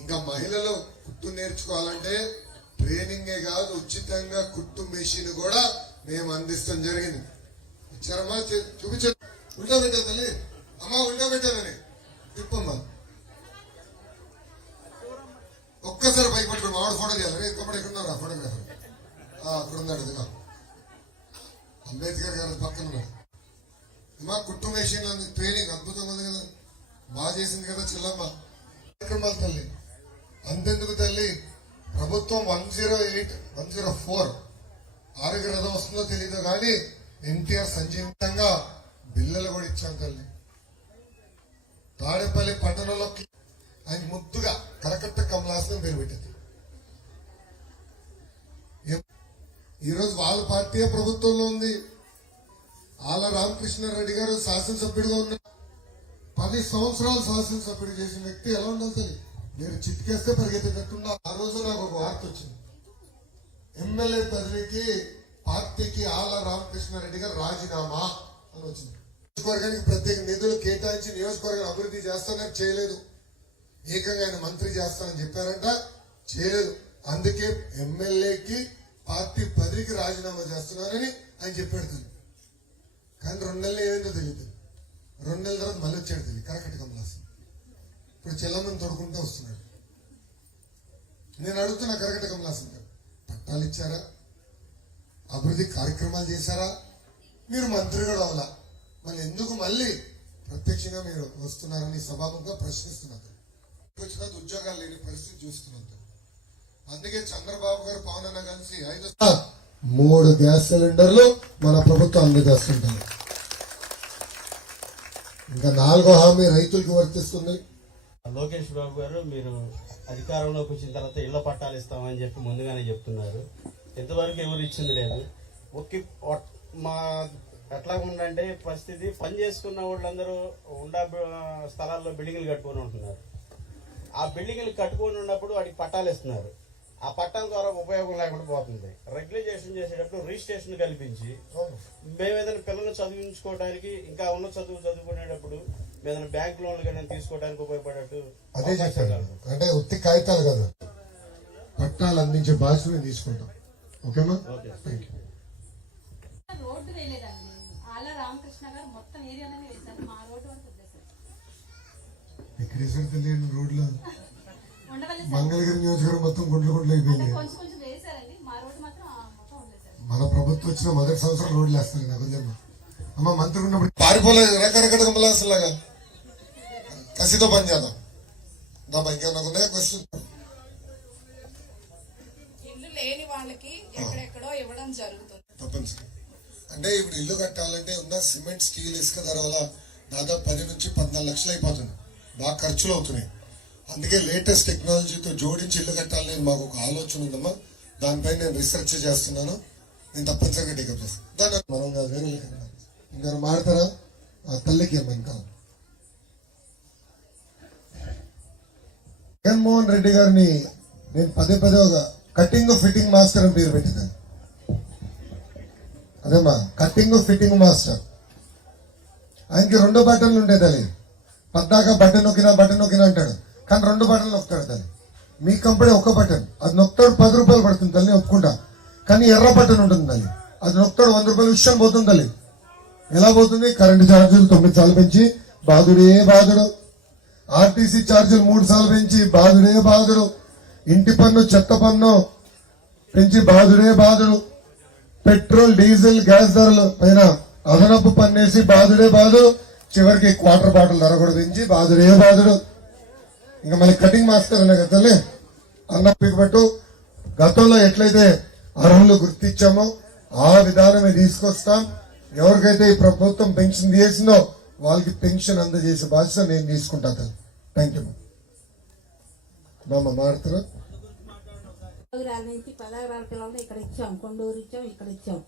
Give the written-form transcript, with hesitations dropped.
ఇంకా మహిళలు కుట్టు నేర్చుకోవాలంటే ట్రైనింగే కాదు, ఉచితంగా కుట్టు మెషిన్ కూడా మేము అందిస్తాం జరిగింది. ఇచ్చారమ్మా? చూపించండి. ఉల్టా పెట్టా తల్లి, అమ్మా ఉల్టా పెట్టానని తిప్పమ్మా. ఒక్కసారి పైకి పట్టుకోండి. మావాడు ఫోటో తీయాలి. ఇంకొకటి ఎక్కడున్నారా ఫోటోగ్రాఫర్? అక్కడ ఉన్నాడు. ఇదిగా అంబేద్కర్ గారి పక్కన ఉన్నాడు. అమ్మా కుట్టు మెషిన్ ట్రైనింగ్ అద్భుతంగా ఉంది కదా, బాగా చేసింది కదా చెల్లమ్మ. కార్యక్రమాలు తల్లి. అంతెందుకు తల్లి, ప్రభుత్వం 108, 104 ఆరోగ్య రథం వస్తుందో తెలీదు కానీ ఎన్టీఆర్ సంజీవితంగా బిల్లలు కూడా ఇచ్చాం తల్లి. తాడేపల్లి పట్టణంలో ఆయన ముద్దుగా కరకట్ట కమలాసనం పేరు పెట్టింది. ఈరోజు వాళ్ళ పార్టీ ప్రభుత్వంలో ఉంది. ఆల రామకృష్ణారెడ్డి గారు శాసనసభ్యుడిగా ఉన్నారు. 10 సంవత్సరాలు శాసనసభ్యుడు చేసిన వ్యక్తి ఎలా ఉండాలి తల్లి? మీరు చిట్కేస్తే పరిగెత్తేటట్టున్నా. ఆ రోజు నాకు ఒక వార్త వచ్చింది. ఎమ్మెల్యే పదవికి పార్టీకి ఆల రామకృష్ణారెడ్డి గారు రాజీనామా అని వచ్చింది. నియోజకవర్గానికి ప్రత్యేక నిధులు కేటాయించి నియోజకవర్గం అభివృద్ధి చేస్తానని చేయలేదు. ఏకంగా ఆయన మంత్రి చేస్తానని చెప్పారంట, చేయలేదు. అందుకే ఎమ్మెల్యేకి పార్టీ పదవికి రాజీనామా చేస్తున్నారని ఆయన చెప్పాడు. కానీ 2 నెలలు ఏమైందో తెలియదు. 2 నెలల తర్వాత మళ్ళీ వచ్చాడు తెలియదు కరకట్ట కమలాసన్. ఇప్పుడు చెల్లమ్మని తొడుకుంటూ వస్తున్నాడు. నేను అడుగుతున్నా కరకట్ట కమలాసన్ గారు, పట్టాలు ఇచ్చారా? అభివృద్ధి కార్యక్రమాలు చేశారా? మీరు మంత్రి కూడా అవ్వాలా, మళ్ళీ ఎందుకు మళ్ళీ ప్రత్యక్షంగా మీరు వస్తున్నారని సభాముఖంగా ప్రశ్నిస్తున్నారు. వచ్చిన ఉద్యోగాలు లేని పరిస్థితి చూస్తున్నారు. అందుకే చంద్రబాబు గారు పవన్ అన్న కలిసి 3 గ్యాస్ సిలిండర్లు మన ప్రభుత్వం అందజేస్తుంటారు. ఇంకా 4వ హామీ రైతులకు వర్తిస్తుంది. లోకేష్ బాబు గారు మీరు అధికారంలోకి వచ్చిన తర్వాత ఇళ్ల పట్టాలు ఇస్తామని చెప్పి ముందుగానే చెప్తున్నారు. ఇంతవరకు ఎవరు ఇచ్చింది లేదు. మా ఎట్లా ఉందంటే పరిస్థితి, పని చేసుకున్న వాళ్ళందరూ స్థలాల్లో బిల్డింగ్లు కట్టుకొని ఉంటున్నారు. ఆ బిల్డింగ్లు కట్టుకొని ఉన్నప్పుడు వాటికి పట్టాలు ఇస్తున్నారు. ఆ పట్టాల ద్వారా ఉపయోగం లేకుండా పోతుంది. రెగ్యులైజేషన్ చేసేటప్పుడు రిజిస్ట్రేషన్ కల్పించి మేము ఏదైనా పిల్లలు చదివించుకోవడానికి, ఇంకా ఉన్న చదువుకునేటప్పుడు ఏదైనా బ్యాంక్ లోన్లు కానీ తీసుకోవడానికి ఉపయోగపడేట్టు. అదే చెప్పారు. అంటే ఉత్తి కాగితాలు కదా, పట్టాలు అందించే బాధ్యత మేము తీసుకుంటాం. ఓకేమా? Thank you. రోడ్డు వేయలేదండి. ఆల రామకృష్ణ గారు మొత్తం ఏరియాలోనే వేశారు. మా రోడ్డు వరకు వదిలేశారు. ఎక్కడేసారు తెలియదు రోడ్లో. మంగళగిరి నియోజకవర్గం మొత్తం గుండ్లు అయిపోయింది. కొంచెం కొంచెం వేశారండి. మా రోడ్డు మాత్రం మొత్తం వదిలేశారు. మన ప్రభుత్వం వచ్చిన మొదటి సంవత్సరం రోడ్లు వేస్తారు. నాకు అమ్మ మంత్రి ఉన్నప్పుడు పారిపోలేదు. రకరకాల కమలాసలాగా కసితో పని చేద్దాం. ఇంకా నాకు ఉన్నాయా క్వశ్చన్? ఇల్లు లేని వాళ్ళకి ఎక్కడెక్కడో ఇవ్వడం జరుగుతుంది. తప్పనిసరి. అంటే ఇప్పుడు ఇల్లు కట్టాలంటే ఉన్న సిమెంట్, స్టీల్, ఇసుక ధర వల్ల దాదాపు 10 నుంచి 14 లక్షలు అయిపోతుంది. బాగా ఖర్చులు అవుతున్నాయి. అందుకే లేటెస్ట్ టెక్నాలజీతో జోడించి ఇల్లు కట్టాలని మాకు ఒక ఆలోచన ఉందమ్మా. దానిపై నేను రీసెర్చ్ చేస్తున్నాను. నేను తప్పనిసరిగా టేకప్ చేస్తాను. దాని మనం కాదు, వేరే ఇంకా మాడతారా? ఆ తల్లికి ఏమైనా జగన్మోహన్ రెడ్డి గారిని నేను పదే ఒక కటింగ్ ఫిట్టింగ్ మాస్టర్ అని పేరు పెట్టింది. అదేమ్మా, కటింగ్ ఫిట్టింగ్ మాస్టర్. ఆయనకి 2 బటన్లు ఉంటాయి తల్లి. పద్దాక బటన్ నొక్కినా అంటాడు, కానీ 2 బటన్లు నొక్కుతాడు తల్లి. మీ కంపెనీ 1 బటన్, అది నొక్కుతాడు 10 రూపాయలు పడుతుంది తల్లి, ఒప్పుకుంటా. కానీ ఎర్ర బటన్ ఉంటుంది తల్లి, అది నొక్కుతాడు 100 రూపాయలు విషయం పోతుంది తల్లి. ఎలా పోతుంది? కరెంటు ఛార్జీలు 9 సార్లు పెంచి బాధుడే బాధుడు, ఆర్టీసీ ఛార్జీలు 3 సార్లు పెంచి బాధుడే బాధుడు, ఇంటి పన్ను చెత్త పన్ను పెంచి బాధుడే బాధుడు, పెట్రోల్ డీజిల్ గ్యాస్ ధరలు పైన అదనపు పన్నేసి బాధుడే బాధుడు, చివరికి క్వార్టర్ బాటిల్ ధర కూడా పెంచి బాధుడే బాధుడు. ఇంకా మళ్ళీ కటింగ్ మాస్టర్ అనే కదా అన్న పికబట్టు. గతంలో ఎట్లయితే అర్హులు గుర్తించామో ఆ విధానమే తీసుకొస్తాం. ఎవరికైతే ఈ ప్రభుత్వం పెన్షన్ చేసిందో వాళ్ళకి పెన్షన్ అందజేసే బాధ్యత నేను తీసుకుంటాను. Thank you. మాట్లాడుతున్నా. నుంచి 16 పిల్లలు ఇక్కడ ఇచ్చాం, కొండూరు ఇచ్చాం, ఇక్కడ ఇచ్చాం.